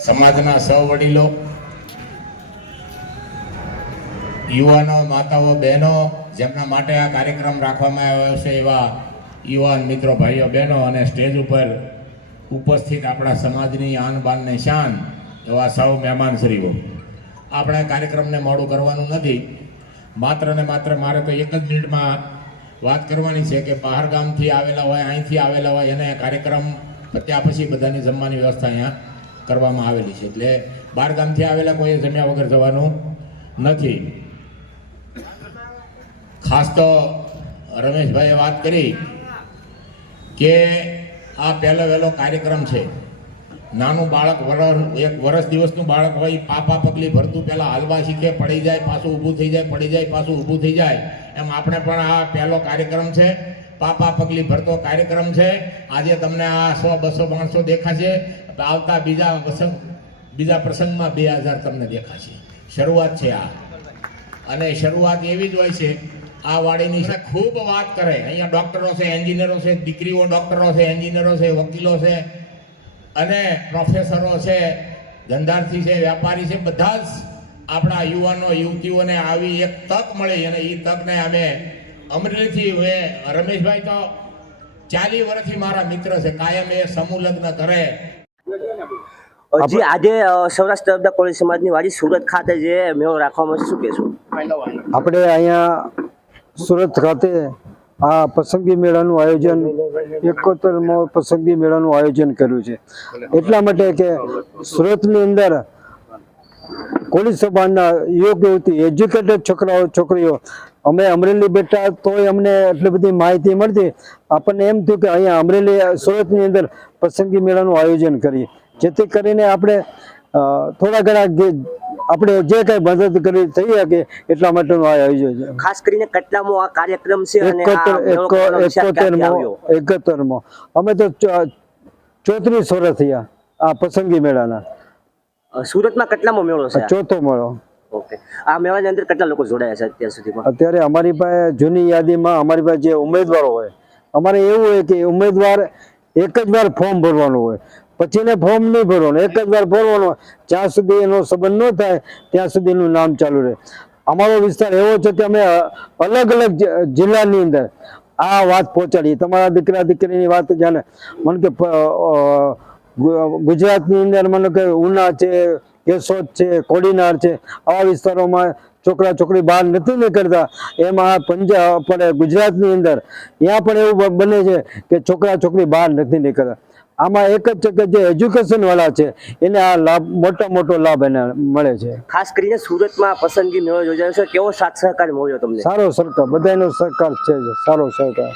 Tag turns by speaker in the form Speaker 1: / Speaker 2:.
Speaker 1: સમાજના સૌ વડીલો, યુવાનો, માતાઓ, બહેનો, જેમના માટે આ કાર્યક્રમ રાખવામાં આવ્યો છે, એવા યુવાન મિત્રો, ભાઈઓ, બહેનો અને સ્ટેજ ઉપર ઉપસ્થિત આપણા સમાજની આન બાનને શાન એવા સૌ મહેમાનશ્રીઓ. આપણે કાર્યક્રમને મોડું કરવાનું નથી. માત્ર ને માત્ર મારે તો એક જ મિનિટમાં વાત કરવાની છે કે બહાર ગામથી આવેલા હોય, અહીંથી આવેલા હોય, એને કાર્યક્રમ પત્યા પછી બધાની જમવાની વ્યવસ્થા અહીંયા કરવામાં આવેલી છે. એટલે બહાર ગામથી આવેલા કોઈએ જમ્યા વગર જવાનું નથી. ખાસ તો રમેશભાઈએ વાત કરી કે આ પહેલો વહેલો કાર્યક્રમ છે. નાનું બાળક વરસ, એક વરસ દિવસનું બાળક હોય, પાપા પગલી ભરતું પહેલા હાલવા શીખે, પડી જાય, પાછું ઊભું થઈ જાય, પડી જાય, પાછું ઊભું થઈ જાય. એમ આપણે પણ આ પહેલો કાર્યક્રમ છે. પાપા પગલી ભરતો કાર્યક્રમ છે. આજે તમને આ સો, બસો માણસો દેખાશે. આવતા બીજા પ્રસંગ બીજા પ્રસંગમાં બે હજાર તમને દેખાશે. શરૂઆત છે આ. અને શરૂઆત એવી જ હોય છે, આ વાડીની ખૂબ વાત કરે. અહીંયા ડોક્ટરો છે, એન્જિનિયરો છે, દીકરીઓ ડૉક્ટરો છે, એન્જિનિયરો છે, વકીલો છે, અને પ્રોફેસરો છે, ધંધાર્થી છે, વ્યાપારી છે, બધા જ આપણા યુવાનો, યુવતીઓને આવી એક તક મળી અને એ તકને અમે અમરેલીથી રમેશભાઈ તો ચાલી વર્ષથી મારા મિત્ર છે કાયમ એ સમૂહ લગ્ન કરે.
Speaker 2: હજી આજે સૌરાષ્ટ્ર અબદા કોળી સમાજની વાડી સુરત ખાતે જે મેળો રાખવામાં શું કહેશું?
Speaker 3: આપણે અહીંયા સુરત ખાતે આ પસંદગી મેળાનું આયોજન એકોતેરમો પસંદગી મેળાનું આયોજન કર્યું છે. એટલા માટે કે સુરતની અંદર કોળી સમાજના યુવક યુવતી એજ્યુકેટેડ છોકરાઓ છોકરીઓ અમે અમરેલી બેઠા તોય અમને એટલી બધી માહિતી મળતી. આપણને એમ થયું કે અહીંયા અમરેલી સુરતની અંદર પસંદગી મેળાનું આયોજન કરીએ. જેથી કરીને આપણે થોડા ઘણા જે- આપણે જે કઈ મદદ કરી થઈ શકે એટલા માટેનું આ આયોજન. છે
Speaker 2: ખાસ કરીને કેટલામો આ કાર્યક્રમ છે
Speaker 3: એકોતેરમો એકોતેરમો. અમે તો ચોત્રીસ વર્ષ થયા આ પસંદગી મેળાના.
Speaker 2: સુરતમાં કેટલામો મેળો છે
Speaker 3: ચોથો મેળો.
Speaker 2: ઓકે. આ મેળાની અંદર કેટલા લોકો જોડાયા છે અત્યાર સુધીમાં?
Speaker 3: અત્યારે અમારી પાસે જૂની યાદીમાં અમારી પાસે જે ઉમેદવારો હોય અમારે એવું હોય કે ઉમેદવાર એક જ વાર ફોર્મ ભરવાનું હોય. પછીને ફોર્મ નહીં ભરવાનું એક જ વાર ભરવાનું હોય. જ્યાં સુધી એનો સંબંધ ન થાય ત્યાં સુધી એનું નામ ચાલુ રહે. અમારો વિસ્તાર એવો છે કે અમે અલગ અલગ જિલ્લાની અંદર આ વાત પહોંચાડીએ. તમારા દીકરા દીકરીની વાત જાણે. મને કે ગુજરાતની અંદર મને કે ઉના છે કેશોદ છે કોડીનાર છે આવા વિસ્તારોમાં છોકરા છોકરી બહાર નથી નીકળતા. એમાં પંજાબ આપણે ગુજરાતની અંદર ત્યાં પણ એવું બને છે કે છોકરા છોકરી બહાર નથી નીકળતા. આમાં એક જ છે કે જે એજ્યુકેશન વાળા છે એને આ લાભ મોટો મોટો લાભ એને મળે છે.
Speaker 2: ખાસ કરીને સુરતમાં પસંદગી મેળો યોજાયો છે. કેવો સાથ સહકાર મળ્યો તમને?
Speaker 3: સારો સરકાર બધાનો સરકાર છે સારો સરકાર.